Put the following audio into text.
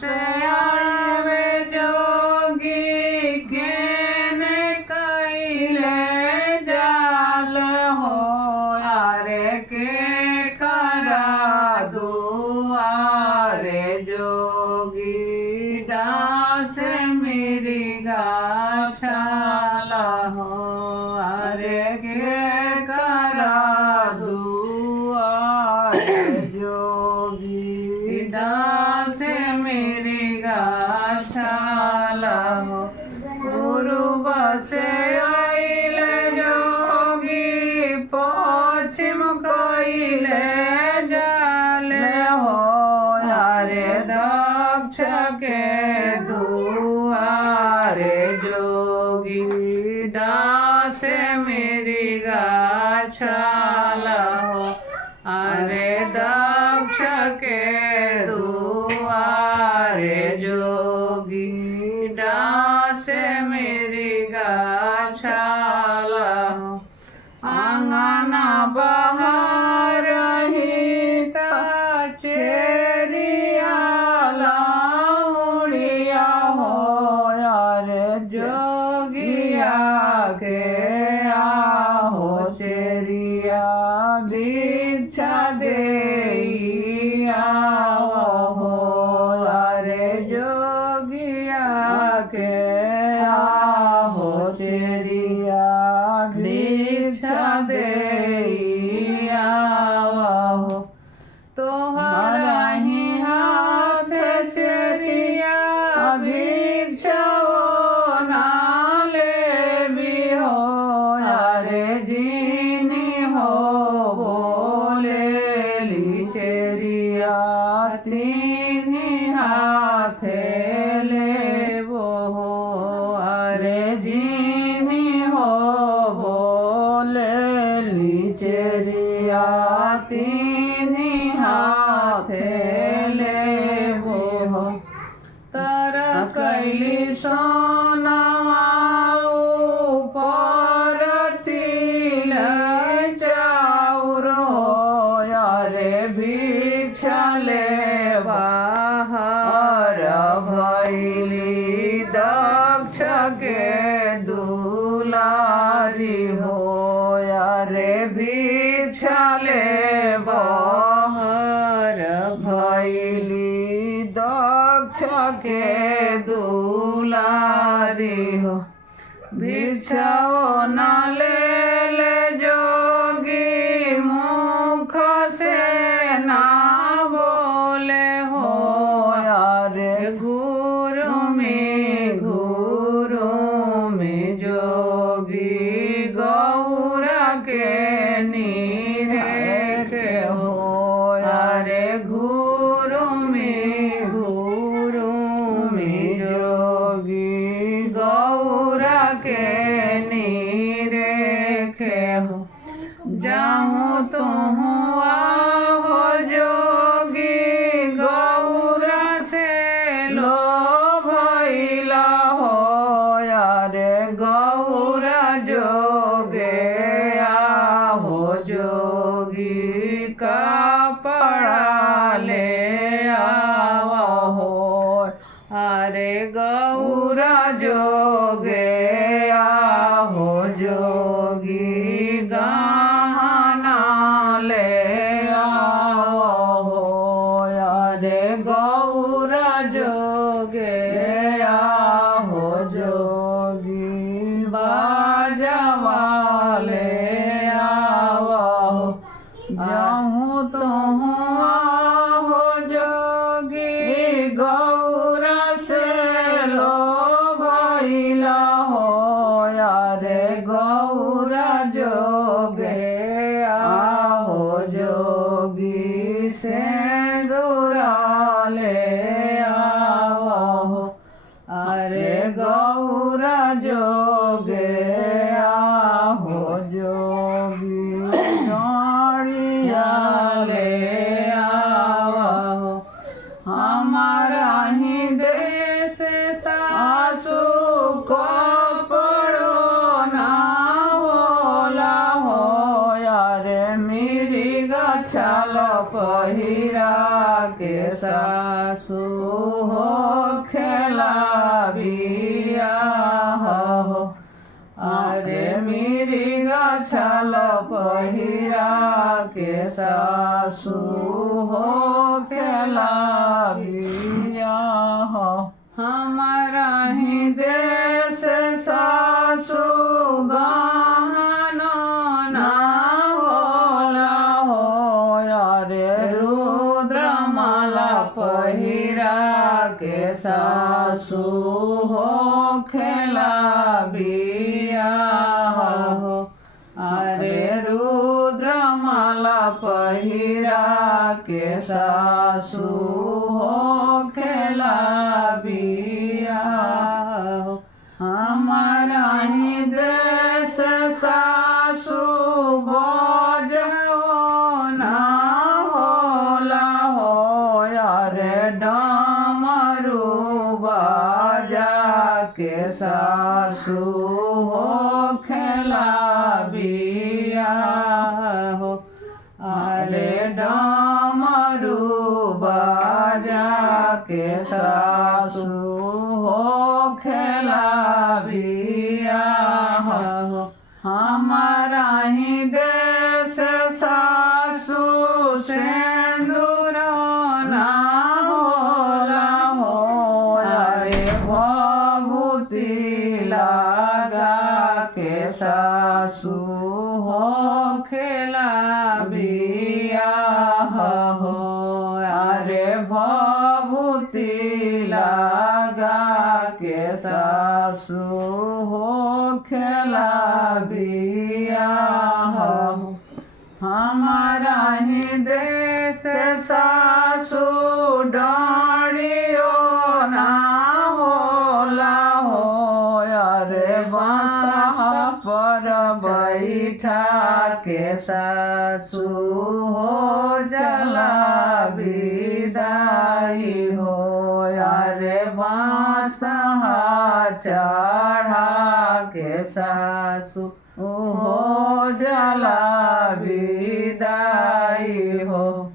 से आवे जोगी केने कैले जाल हो यारे के करा दुआरे जोगी डांस मेरी गाछाला हो यारे के करा दुआरे जोगी डांस मेरी गाछाला हो पूर्व से आइले जोगी पश्चिम कइले जाले हो यारे दक्ष के दुआरे जोगी डांस मेरी गाछाला हो अरे दक्ष के दुआरे जोगी डांस मेरी गाछाला हो आंगना बहार हिता चेरिया लाउड़िया हो यारे जोगिया के आहो चेरिया भिक्षा देइया हो यारे जोगिया के आहो चेरिया भिक्षा देइया हो तोहरा ही हाथ चेरिया भिक्षा ना लेबी हो यारे जीनी हो बोलेली चेरिया तीनी हाथे लेबो हो अरे जीनी हो बोलेली चेरिया तीनी हाथे लेबो हो तर कैली सोनवा ऊपर तिल चाउर हो यारे भिक्षा लेवा हर भैली दक्ष के दुलारी हो यारे भिक्षा लेवा हर भैली दक्ष के दुलारी हो भिक्षा न ले जोगी मुख से ना बोले हो यारे गुरु में जोगी गौरा के नीरे के हो यारे गुरु में जोगी गौरा के नीरे के हो जाहूँ तुहूँ आहो जोगी गौरा से लो भैला हो यारे गौरा जोगे आहो जोगी कपड़ा ले आवा हो अरे गौरा जोगे आहो जोगी गहना ले आओ हो यारे गौरा जोगे आहो जोगी बाजवा ले आओ हो जाहूँ तुहूँ आहो जोगी गौरा से लो भैला हो यारे गौरा जोगे आहो जोगी से दूरा ले आओ हो अरे गौरा जोगे आहो जोगी गाड़िया ले आओ हो हमारा ही देश सासू को पड़ो ना होला हो यारे मेरी गछल पहिरा के सासु हो खेला बियाह हो अरे मिरिगा छाल पहिरा के सासु हो खेला बियाह हमारा ही देश सासु गहना ना होला हो अरे रुद्रमाला पहिरा के सासु हो खेला बियाह हो अरे रुद्रमाला पहिरा के सासु हो खेला बियाह हो हमारा ही देश सासु बजो ना होला हो अरे डमरू बाजा के सासु हो खेला बियाह हो अरे डमरू बाजा के सासु हो खेला बियाह हो हमारा ही देश सासु सिंदूर ना होला हो अरे भभूति लगा के सासु हो खेला बियाह हो अरे भभूति लगा के सासु हो खेला बियाह हो हमारा ही देश सासु डाँडियो ना होला हो अरे बांसा पर बैठा के सासु हो जला विदाई हो अरे बांसा चढ़ा के सासु हो जला विदाई हो।